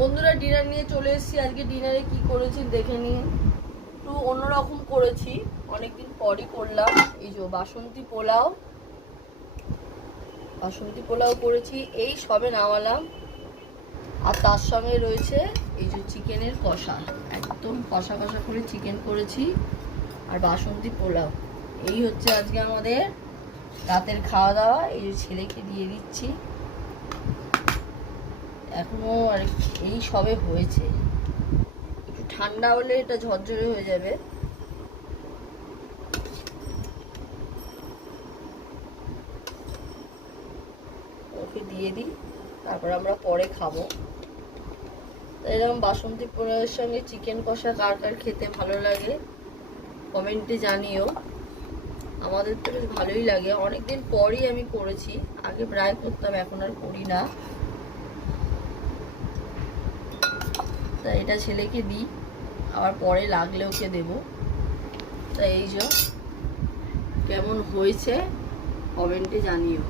বন্ধুরা ডিনার নিয়ে চলে এসেছি। আজকে ডিনারে কি করেছি দেখে নিন। একটু অন্যরকম করেছি, অনেকদিন পরই করলাম। এই যে বাসন্তী পোলাও করেছি, এই সবে নামালাম। আর তার সঙ্গে রয়েছে এই যে চিকেনের কষা, একদম কষা কষা করে চিকেন করেছি আর বাসন্তী পোলাও। এই হচ্ছে আজকে আমাদের রাতের খাওয়া দাওয়া। এই যে ছেলেকে দিয়ে দিচ্ছি, এখনো আর এই সবে হয়েছে, একটু ঠান্ডা হলে এটা ঝরঝরে হয়ে যাবে। ওকে দিয়ে দিই, তারপর আমরা পরে খাবো। এরকম বাসন্তী পোলাওয়ের সঙ্গে চিকেন কষা কার কার খেতে ভালো লাগে কমেন্টে জানিও। আমাদের তো বেশ ভালোই লাগে, অনেকদিন পরই আমি করেছি, আগে প্রায় করতাম, এখন আর করি না। তা এটা ছেলেকে দিই, আবার পরে লাগলে ওকে দেবো। তা এই যে কেমন হয়েছে কমেন্টে জানিও।